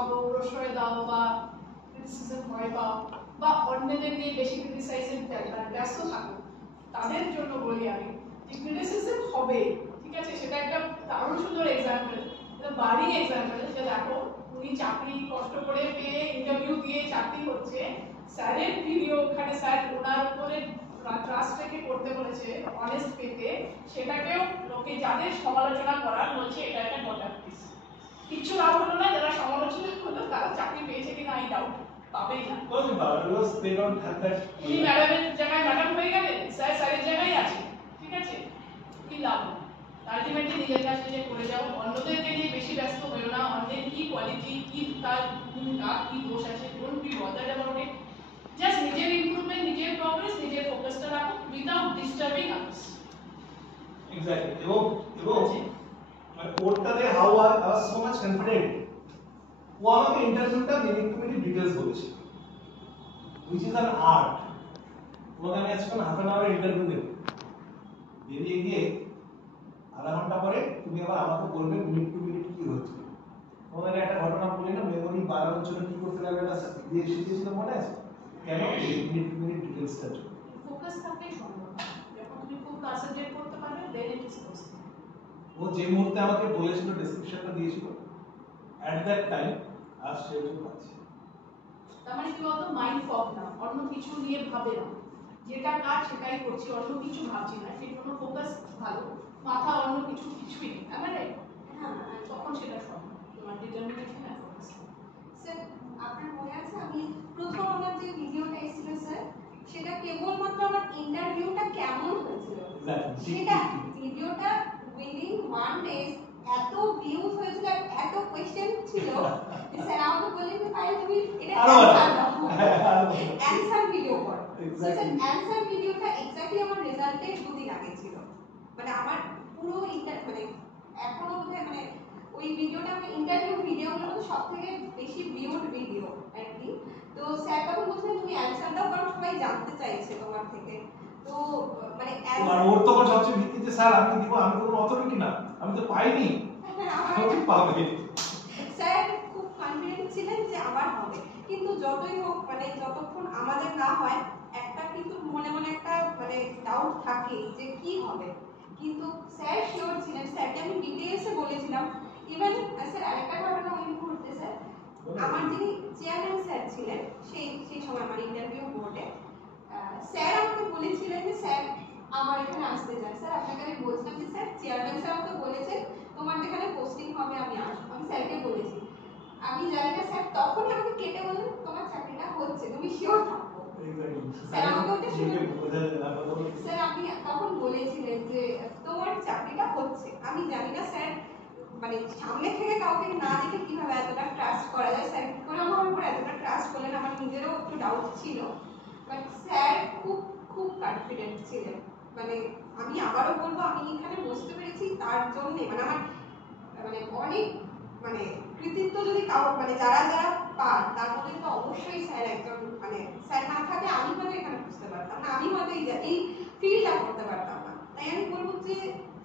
ভাবো, প্রশ্রয় দাও বা ক্রিটিসিজম ভয় পাও বা অন্যদের নিয়ে বেশি ক্রিটিসাইজে ব্যস্ত থাকো, তাদের জন্য বলি আমি যে ক্রিটিসিজম হবে, ঠিক আছে, সেটা একটা দারুণ সুন্দর এক্সাম্পল, এটা বাড়ি এক্সাম্পল, যে দেখো উনি চাকরি কষ্ট করে পেয়ে ইন্টারভিউ দিয়ে চাকরি হচ্ছে, স্যারের ভিডিও, ওখানে স্যার ওনার উপরে ট্রাস্ট রেখে করতে বলেছে অনেস্ট পেতে, সেটাকেও লোকে যাদের সমালোচনা করার বলছে এটা একটা ডটার পিস। কিছু লাভ হলো না, যারা সমালোচনা করলো তারা চাকরি পেয়েছে কিনা আই ডাউট, পাবেই না। উনি ম্যাডামের জায়গায় ম্যাডাম হয়ে গেলেন, স্যার স্যারের জায়গায় আছে, ঠিক আছে, কি লাভ? আলটিমেটলি নিজের কাছে যে করে যাও, অন্যদেরকে নিয়ে বেশি ব্যস্ত হয়েও না, অন্যের কি কোয়ালিটি, কি তার গুণটা, কি দোষ আছে, don't be bothered about it, just নিজের ইমপ্রুভমেন্ট, নিজের প্রগ্রেস, নিজের ফোকাসটা রাখো উইদাউট ডিস্টার্বিং আদার্স। এক্স্যাক্টলি। এবং মানে ওরটাতে how are so much confident, ও আমাকে ইন্টারভিউটা মিনিট টু মিনিট ডিটেইলস বলেছে, which is an art। তোমাকে আমি আজকে হাফ অ্যান আওয়ার ইন্টারভিউ দেব, বেরিয়ে গিয়ে আধা ঘন্টা পরে তুমি আবার আমাকে বলবে মিনিট টু মিনিট কি হচ্ছে। তোমাদের একটা ঘটনা বলি না, মেমোরি বাড়ানোর জন্য কি করতে লাগবে না দিয়ে শিখেছিল, মনে আছে? কেন? মিনিট টু মিনিট ডিটেইলসটা জন্য। ফোকাস থাকলেই সম্ভব। যখন তুমি খুব কনসেন্ট্রেট করতে পারবে দেন ইট ইজ পসিবল। ও যে মুহূর্তে আমাকে বলেছিল, ডেসক্রিপশনটা দিয়েছিল, এট দ্যাট টাইম আর সেটা পাচ্ছি। তার মানে কি বলতো, মাইন্ড ফগ না, অন্য কিছু নিয়ে ভাবে না, যেটা কাজ সেটাই করছি, অন্য কিছু ভাবছি না, সেই জন্য ফোকাস ভালো, মাথা অন্য কিছু কিছুই নেই, তাই না? হ্যাঁ, তখন সেটা সম্ভব, তোমার ডিটারমিনেশন আর ফোকাস। স্যার আপনার মনে আছে আমি প্রথম আমার যে ভিডিওটা এসেছিল স্যার, সেটা কেবলমাত্র আমার ইন্টারভিউটা কেমন হয়েছিল সেটা ভিডিওটা উইদিন 1 ডে এত ভিউজ হয়েছিল, এত কোশ্চেন ছিল যে স্যার আমাকে বললেন যে পাইল তুমি এটা অ্যানসার দাও, অ্যানসার ভিডিও করো। স্যার অ্যানসার ভিডিওটা এক্স্যাক্টলি আমার রেজাল্টের 2 দিন আগে ছিল, মানে আমার পুরো মানে এখনো বোধহয় মানে ওই ভিডিওটা আমি ইন্টারভিউ ভিডিওগুলোর মধ্যে সবথেকে বেশি ভিউড ভিডিও আর কি। তো স্যার তখন বলছিলেন তুমি অ্যানসার দাও, কারণ সবাই জানতে চাইছে তোমার থেকে। তো মানে আর ওর তখন সবচেয়ে ভিত্তিতে স্যার আমি দিব, আমি তো কোনো অথরিটি না, আমি তো পাইনি, আমি পাবে। স্যার খুব কনফিডেন্ট ছিলেন যে আবার হবে, কিন্তু যতই হোক মানে যতক্ষণ আমাদের না হয় একটা কিন্তু মনে মনে একটা মানে ডাউট থাকে যে কি হবে, কিন্তু স্যার শিওর ছিলেন। স্যারকে আমি ডিটেইলসে বলেছিলাম। ইভেন স্যার আরেকটা ঘটনা মনে পড়ছে স্যার, আমার যিনি চেয়ারম্যান স্যার ছিলেন সেই সময় আমার ইন্টারভিউ বোর্ডে, স্যার আমাকে বলেছিলেন যে স্যার আমার এখানে আসতে চান। স্যার আপনাকে আমি বলছিলাম যে স্যার চেয়ারম্যান স্যার আমাকে বলেছেন তোমার যেখানে পোস্টিং হবে আমি আসবো, আমি স্যারকে বলেছি। আমি জানি না স্যার তখনই আমাকে কেটে বললেন তোমার চাকরিটা হচ্ছে, তুমি শিওর থাকো। স্যার আমাকে ওটা শুনে স্যার আপনি তখন বলেছিলেন যে তোমার চাকরিটা হচ্ছে। আমি জানি না স্যার মানে সামনে থেকে কাউকে না দেখে কিভাবে এতটা ট্রাস্ট করা যায়, স্যার কি করে আমার উপর এতটা ট্রাস্ট করলেন, আমার নিজেরও একটু ডাউট ছিল, বাট স্যার খুব খুব কনফিডেন্ট ছিলেন। মানে আমি আবারও বলবো আমি এখানে বসতে পেরেছি তার জন্য, মানে আমার মানে অনেক মানে কৃতিত্ব যদি কাউ মানে যারা যারা পান তার মধ্যে তো অবশ্যই স্যার একজন, মানে স্যার না থাকলে আমি হয়তো এখানে বুঝতে পারতাম না, আমি হয়তো এই ফিলটা করতে পারতাম না। তাই আমি বলবো যে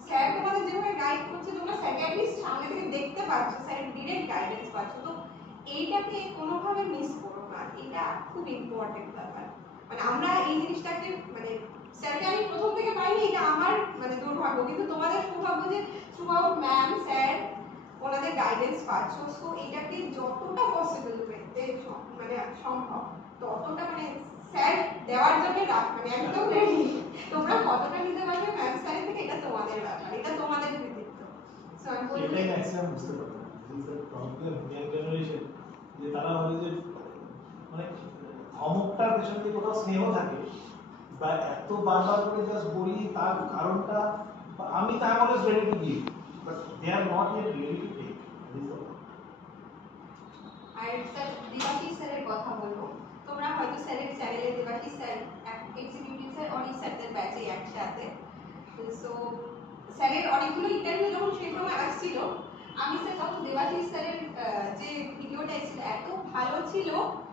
স্যার তোমাদের যেভাবে গাইড করছে তোমরা স্যারকে অ্যাটলিস্ট সামনে থেকে দেখতে পাচ্ছ, স্যারের ডিরেক্ট গাইডেন্স পাচ্ছ, তো এইটাকে কোনোভাবে মিস করো না, এটা খুব ইম্পর্টেন্ট ব্যাপার। মানে আমরা এই জিনিসটাকে মানে স্যারকে আমি প্রথম থেকে পাইনি, এটা আমার মানে দুর্ভাগ্য, কিন্তু তোমাদের সৌভাগ্য যে থ্রু আউট ম্যাম স্যার ওনাদের গাইডেন্স পাচ্ছ। সো এটাকে যতটা পসিবল করতে মানে সম্ভব ততটা মানে স্যার দেওয়ার জন্য মানে একদম রেডি, তোমরা কতটা নিতে পারবে ম্যাম স্যারের থেকে এটা তোমাদের ব্যাপার, এটা তোমাদের কৃতিত্ব। সো আমি বলবো এটাই ম্যাক্সিমাম বুঝতে পারবে না, this is the problem young generation, যে তারা ভাবে যে মানে ধমকটার পেছনে যে কোথাও স্নেহ থাকে বা এত বারবার করে জাস্ট বলি তার কারণটা, আমি তো I always ready to give, but they are not yet ready to take. আর স্যার দেবাশিস স্যারের কথা বলবো, তোমরা হয়তো স্যারের চ্যানেলে দেবাশিস স্যার এক্সিকিউটিভ স্যার অনেক স্যারদের ব্যাচে একসাথে। সো স্যারের অনেকগুলো ইন্টারভিউ যখন সেই সময় আসছিল, আমি স্যার তখন দেবাশিস স্যারের যে ভিডিওটা এসেছিল এত ভালো ছিল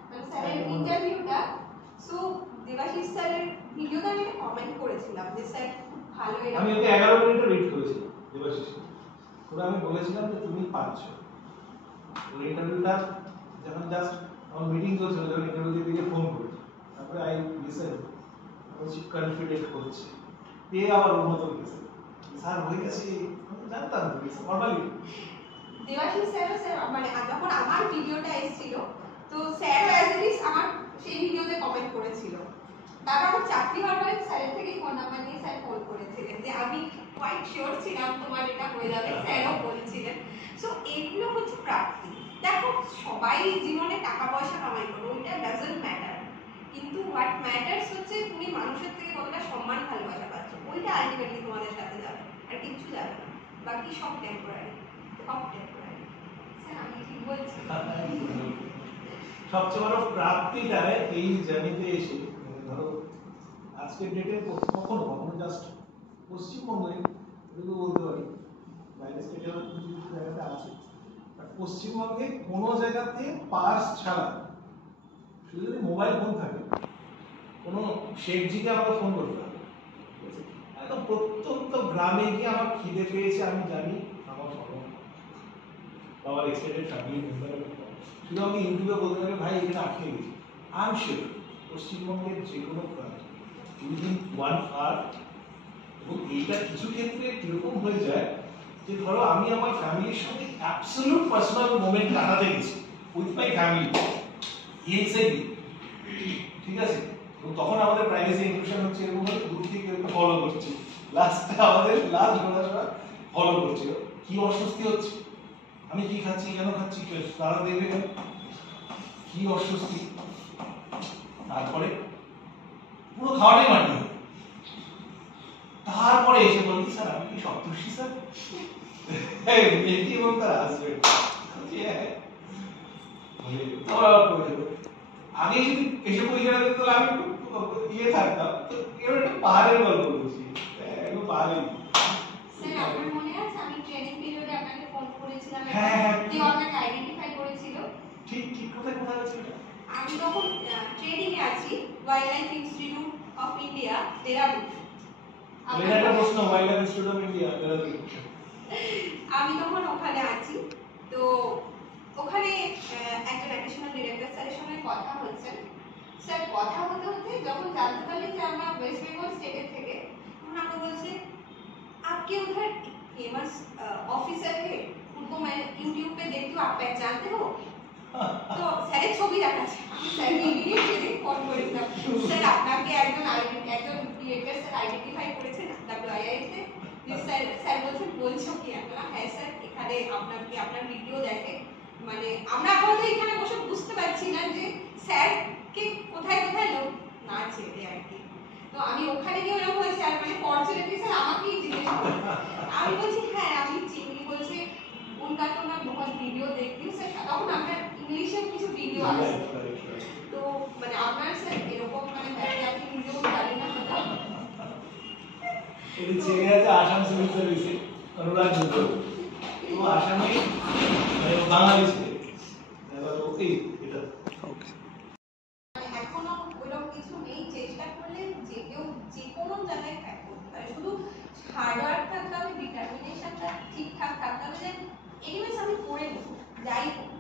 মানে স্যারের ইন্টারভিউটা। সো দেবাশিস স্যারের ভিডিওতে আমি কমেন্ট করেছিলাম যে স্যার খুব ভালো, আমি ওকে 11 মিনিট রিড করেছিলাম দেবাশিস, পুরো আমি বলেছিলাম যে তুমি পারছো। ওই ইন্টারভিউটা যখন জাস্ট আমার মিটিং চলছিল যখন ইন্টারভিউ দিয়ে ফোন করেছি, তারপরে আই লিসেন, বলছি কনফিডেন্ট হচ্ছে, পেয়ে আবার উন্নত গেছে, স্যার হয়ে গেছে, আমি জানতাম নর্মালি। দেবাশিস স্যারও স্যার মানে যখন আমার ভিডিওটা এসেছিল তো স্যারও অ্যাজ ইট ইজ আমার সেই ভিডিওতে কমেন্ট করেছিল। তারপর আমার চাকরি হওয়ার পরে স্যারের থেকে ফোন নাম্বার নিয়ে স্যার ফোন করেছিলেন যে আমি কোয়াইট শিওর ছিলাম তোমার এটা হয়ে যাবে, স্যারও বলছিলেন। সো এগুলো হচ্ছে প্রাপ্তি। দেখো সবাই জীবনে টাকা পয়সা কামাই করো, ওইটা ডাজন্ট ম্যাটার, কিন্তু হোয়াট ম্যাটার্স হচ্ছে তুমি মানুষের থেকে কতটা সম্মান ভালোবাসা পাচ্ছ, ওইটা আলটিমেটলি তোমাদের সাথে যাবে, আর কিচ্ছু যাবে না, বাকি সব টেম্পোরারি। স্যার আমি ঠিক বলছি? সবচেয়ে বড় প্রাপ্তিটা এই জার্নিতে এসে, ধরো আজকের ডেটে কখনো কখনো জাস্ট পশ্চিমবঙ্গে এটুকু বলতে পারি, বাইরে স্টেটেও কিছু কিছু জায়গাতে আছে, পশ্চিমবঙ্গে কোনো জায়গাতে পাস ছাড়া শুধু যদি মোবাইল ফোন থাকে, কোনো শেখজিকে আমাকে ফোন করতে হবে, একদম প্রত্যন্ত গ্রামে গিয়ে আমার খিদে পেয়েছে, আমি জানি আমার সবার বাবার এক্সটেন্ডেড ফ্যামিলি মেম্বার, শুধু আমি ইউটিউবে বলতে পারি ভাই এখানে আটকে গেছি, আই এম শিওর পশ্চিমবঙ্গের যে কোনো প্রান্ত উইদিন 1 আওয়ার। এবং এইটা কিছু ক্ষেত্রে কিরকম হয়ে যায় যে ধরো আমি আমার ফ্যামিলির সঙ্গে অ্যাবসলিউট পার্সোনাল মোমেন্ট কাটাতে গেছি উইথ মাই ফ্যামিলি ইনসাইড, ঠিক আছে, এবং তখন আমাদের প্রাইভেসি ইনক্লুশন হচ্ছে এরকম ভাবে দূর থেকে ফলো করছে, লাস্টে আমাদের লাস্ট ঘোরাটা ফলো করছে, কি অস্বস্তি হচ্ছে, আমি কি খাচ্ছি কেন খাচ্ছি তারা দেবে কি অস্বস্তি, তারপরে পুরো খাওয়াটাই মাটি, তারপরে এসে বলছি স্যার আমি কি সন্তুষ্টি স্যার, মেয়েটি এবং তার হাজবেন্ড আগে যদি এসে পরিচয় দিত তাহলে আমি ইয়ে থাকতাম, তো এবার একটা পাহাড়ের গল্প বলছি, একদম পাহাড়ে। স্যার আপনার মনে আছে আমি ট্রেনিং পিরিয়ডে আপনাকে ফোন করেছিলাম, হ্যাঁ যে আপনাকে আইডেন্টিফাই করেছিল, ঠিক ঠিক কোথায় কোথায় আছে এটা, আমি তখন ট্রেনিং এ আছি wild life institute of India Dehradun. এটা প্রশ্ন wild life institute of India Dehradun, আমি তখন ওখানে আছি, তো ওখানে একজন অ্যাডিশনাল ডিরেক্টর স্যারের সঙ্গে কথা হচ্ছে, স্যার কথা হতে হতে যখন জানতে পারলেন যে আমরা ওয়েস্ট বেঙ্গল স্টেটের থেকে, তখন আমরা বলছি आपके उधर फेमस ऑफिसर है, उनको मैं यूट्यूब पे देखती हूँ, आप पहचानते हो? তো স্যারের ছবি দেখাচ্ছে, আমি স্যারকে ইমিডিয়েটলি ফোন করেছিলাম, স্যার আপনাকে একজন ডিরেক্টর স্যার আইডেন্টিফাই করেছেন WII তে, যে স্যার বলছেন বলছো কি, আমরা হ্যাঁ স্যার এখানে আপনাকে আপনার ভিডিও দেখে, মানে আমরা এখন এখানে বসে বুঝতে পারছি না যে স্যারকে কোথায় কোথায় লোক না চেনে আর কি। তো আমি ওখানে গিয়ে এরকম হয়েছে, আর মানে ফরচুনেটলি স্যার আমাকেই জিজ্ঞেস করে, আমি বলছি হ্যাঁ আমি চিনি, বলছে उनका तो मैं बहुत वीडियो देखती हूँ স্যার, তখন আপনার ইংলিশে কিছু ভিডিও আছে, তো মানে আপনার স্যার এরকম মানে ব্যাপারে আপনি নিজেও জানেন না হয়তো, এটি ছেড়ে আছে আসাম সিভিল সার্ভিসে অনুরাগ যুদ্ধ, তো আসামে বাঙালি ছিল, এবার ওকে এটা মানে এখনো ওইরকম কিছু নেই, চেষ্টা করলে যে কেউ যে কোনো জায়গায় ক্র্যাক করতে পারে, শুধু হার্ড ওয়ার্ক থাকতে হবে, ডিটারমিনেশনটা ঠিকঠাক থাকতে হবে, যে এনিওয়েজ আমি করে নেব যাই হোক,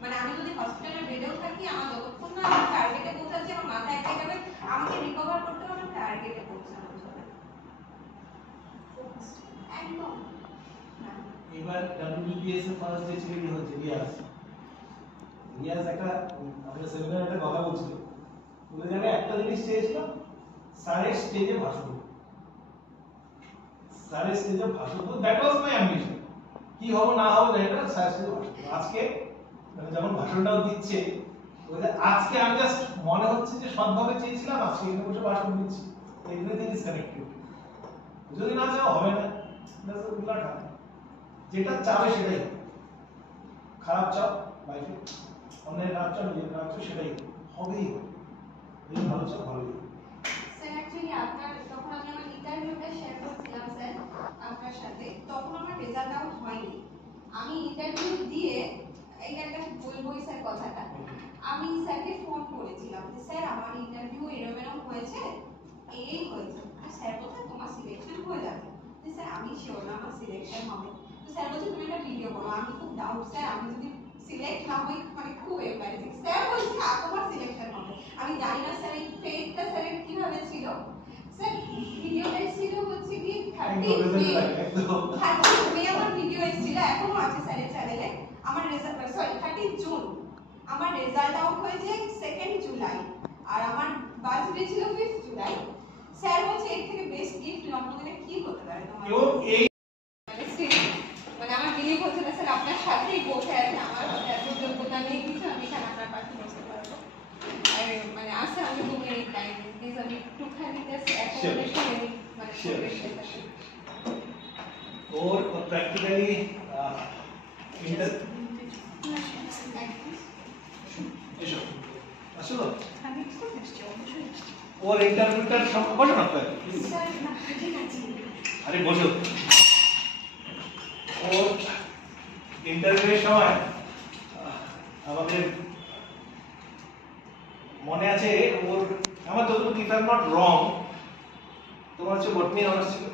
মানে আমি যদি হসপিটালের বেডেও থাকি, আমার যতক্ষণ না আমি টার্গেটে পৌঁছাচ্ছি, আমার মাথায় একটা যাবে আমাকে রিকভার করতে হবে, টার্গেটে পৌঁছানোর জন্য একদম। এবার WBPS এর ফার্স্ট যে ছেলেটি হচ্ছে রিয়াজ একটা আমাদের সেমিনারে একটা কথা বলছিল, বলে যাবে একটা জিনিস চেয়েছিলাম স্যারের স্টেজে ভাষণ, স্যারের স্টেজে ভাষণ, দ্যাট ওয়াজ মাই অ্যাম্বিশন, কি হবে না হবে জানি না, স্যারের স্টেজে ভাষণ, আজকে মানে যখন ভাষণটাও দিচ্ছে আজকে আমি জাস্ট মনে হচ্ছে যে সৎভাবে চেয়েছিলাম, আজকে এখানে বসে ভাষণ দিচ্ছি, এভরিথিং ইজ কানেক্টেড, যদি না চাও হবে না, যেটা চাবে সেটাই, খারাপ চাও লাইফে, অন্যের খারাপ চাও নিজের খারাপ চাও সেটাই হবেই হবে, যদি ভালো চাও ভালোই হবে। স্যার অ্যাকচুয়ালি আপনার তখন আমি আমার ইন্টারভিউটা শেয়ার করছিলাম স্যার আপনার সাথে, তখন আমার রেজাল্ট আউট হয়নি, আমি ইন্টারভিউ দিয়ে এইটা একটা বলবোই স্যার কথাটা, আমি স্যারকে ফোন করেছিলাম যে স্যার আমার ইন্টারভিউ এরকম হয়েছে, এই হয়েছে, স্যার বলছে তোমার সিলেকশন হয়ে যাবে, যে স্যার আমি শিওর না আমার সিলেকশন হবে, তো স্যার বলছে তুমি একটা ভিডিও করো, আমি খুব ডাউট স্যার আমি যদি সিলেক্ট না হই মানে খুব এম্বারেসিং। স্যার বলছে তোমার সিলেকশন হবে, আমি জানি না স্যার এই ফেজটা স্যারের কিভাবে ছিল। স্যার ভিডিওটা ছিল হচ্ছে কি 30 মে আমার ভিডিও এসেছিল, এখনো আছে স্যারের চ্যানেলে। আমার রেজাল্ট সরি 30 জুন আমার রেজাল্ট আউট হয়েছে 2nd জুলাই, আর আমার বার্থডে ছিল 5th জুলাই। স্যার বলছে এর থেকে বেস্ট গিফট জন্মদিনে কি হতে পারে তোমার? মানে আমার বিলিভ হচ্ছে না স্যার আপনার সাথেই বসে আছে, আমার হাতে এত যোগ্যতা নেই কিছু, আমি এখানে আপনার পাশে বসতে পারবো। আর মানে আসে আমি 2 মিনিট টাইম প্লিজ, আমি একটুখানি জাস্ট অ্যাকোমোডেশন মানে और प्रैक्टिकली इंटर আসলে আমি একটু এসেছি অবশ্যই। ওর ইন্টারভিউটার সম্পর্কে বলো না তো। স্যার না ঠিক আছে। আরে বসো। ওর ইন্টারভিউয়ের সময় আমাদের মনে আছে ওর, আমার যতটুকু if I am not wrong, তোমার হচ্ছে বটনি অনার্স ছিল,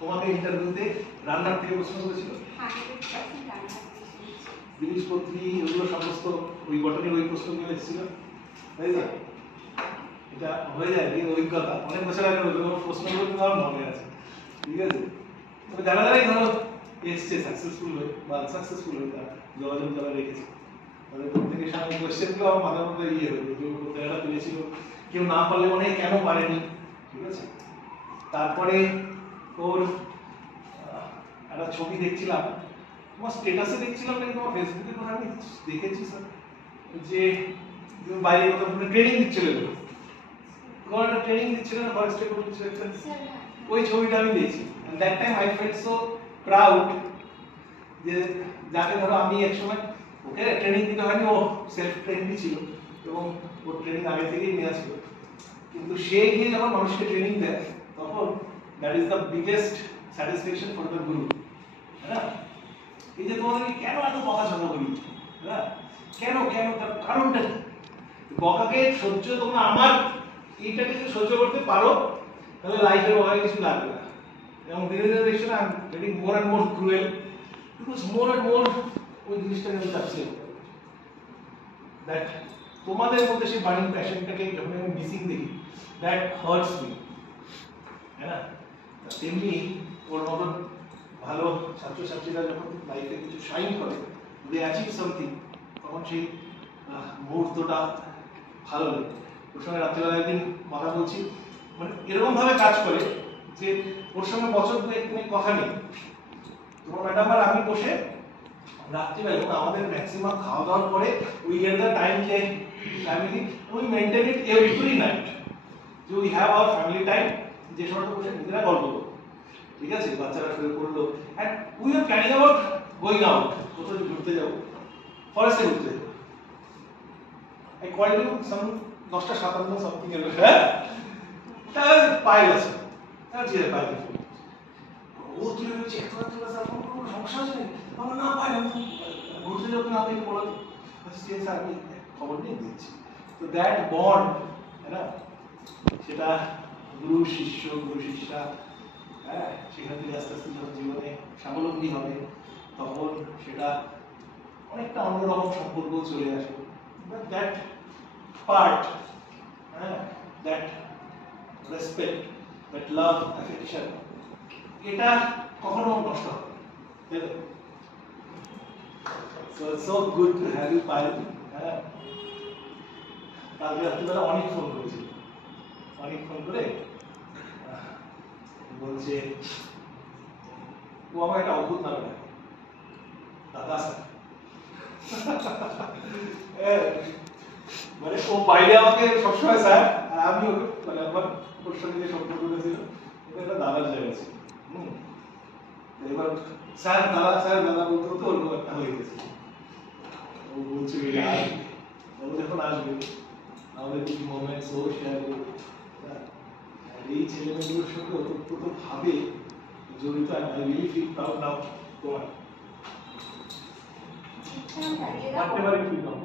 তোমাকে ইন্টারভিউতে রান্নার থেকে প্রশ্ন করেছিল, জিনিসপত্রি ওগুলো সমস্ত ওই বটনির ওই প্রশ্নগুলো এসেছিল, তাই না? এটা হয়ে যায় এই অভিজ্ঞতা অনেক বছর আগে প্রশ্নগুলো কিন্তু আমার মনে আছে, ঠিক আছে? তবে যারা যারাই ধরো এসছে সাকসেসফুল হয়ে বা আনসাকসেসফুল হয়ে তারা যোগাযোগ যারা রেখেছে তাদের প্রত্যেকের সামনে কোয়েশ্চেনগুলো আমার মাথার মধ্যে ইয়ে হয়ে যে কোথায় পেয়েছিল, কেউ না পারলে মনে হয় কেন পারেনি, ঠিক আছে? তারপরে ওর একটা ছবি দেখছিলাম, তোমার স্ট্যাটাসে দেখছিলাম নাকি তোমার ফেসবুকে কোনো আমি দেখেছি স্যার, যে তুমি বাইরে কোথাও ট্রেনিং দিচ্ছিলে, কোনো একটা ট্রেনিং দিচ্ছিলে না, ফরেস্টে কোনো কিছু একটা, ওই ছবিটা আমি দেখছি। and that time I felt so proud যে যাকে ধরো আমি একসময় ওকে ট্রেনিং দিতে হয়নি, ও সেলফ ট্রেনিং ছিল এবং ওর ট্রেনিং আগে থেকেই নেওয়া ছিল, কিন্তু সে গিয়ে যখন মানুষকে ট্রেনিং দেয় তখন that is the biggest satisfaction for the গুরু, হ্যাঁ? এই যে তোমাদেরকে কেন এত বকা ঝকা করি, হ্যাঁ? কেন কেন তার কারণটা কি? বকাকে সহ্য তোমরা আমার এইটাকে যদি সহ্য করতে পারো তাহলে লাইফে বকাকে কিছু লাগবে না, এবং ধীরে ধীরে দেখছো না getting more and more cruel, because more and more ওই জিনিসটাকে আমি চাচ্ছি দ্যাট তোমাদের মধ্যে সেই বার্নিং প্যাশনটাকে যখন আমি মিসিং দেখি দ্যাট হার্টস মি, হ্যাঁ না? তেমনি ওর মতন ভালো ছাত্রছাত্রীরা যখন লাইফে কিছু শাইন করে, দে অ্যাচিভ সামথিং, তখন সেই মুহূর্তটা ভালো লাগে। ওর সঙ্গে রাত্রিবেলা একদিন কথা বলছি, মানে এরকম ভাবে কাজ করে যে ওর সঙ্গে বছর দু একদিনের কথা নেই, তোমার ম্যাডাম আর আমি বসে রাত্রিবেলা আমাদের ম্যাক্সিমাম খাওয়া দাওয়ার পরে উই গেট দ্য টাইম যে family, we maintain it every night, যে we have our family time, যে সময়টা বসে নিজেরা গল্প করবো, ঠিক আছে? বাচ্চারা শুয়ে পড়লো and we are planning about going out, কোথাও ঘুরতে যাবো, ফরেস্টে ঘুরতে যাবো। I called you some 10:57 something এর, হ্যাঁ? তাহলে পাইল আছে, তাহলে ছেড়ে পাইল, ও তুলে বলছে এত রাত তোলা স্যার কোনো সমস্যা আছে নাকি? আমার না পাই না, ঘুরতে যাবো না পাই বলো, আচ্ছা ঠিক আছে আমি খবর নিয়ে দিচ্ছি। তো দ্যাট বন্ড, না, সেটা গুরু শিষ্য গুরু শিষ্যা, হ্যাঁ, সেখান থেকে আস্তে আস্তে যখন জীবনে স্বাবলম্বী হবে তখন সেটা অনেকটা অন্যরকম সম্পর্ক চলে আসে। But that part, that respect, that love, affection, এটা কখনো নষ্ট হবে না। So it's so good to have you, Payal. কালকে রাত্রিবেলা অনেক ফোন করেছিল, অনেক ফোন করে বলছে ও আমার একটা অদ্ভুত নাম ডাকে, দাদা স্যার। মানে ও বাইরে আমাকে সবসময় স্যার, আর আমি ওকে মানে আমার ওর সঙ্গে যে সম্পর্ক ছিল ওটা একটা দাদার জায়গা ছিল। এবার স্যার দাদা বলতে বলতে ওরকম একটা হয়ে গেছে। ও বলছে ও যখন আসবে আমাদের কিছু মোমেন্টস ও শেয়ার করবে, এই ছেলে মেয়েগুলোর সঙ্গে ওতপ্রোত ভাবে জড়িত। আই রিয়েলি ফিল প্রাউড নাও তোমার। Whatever you feel now.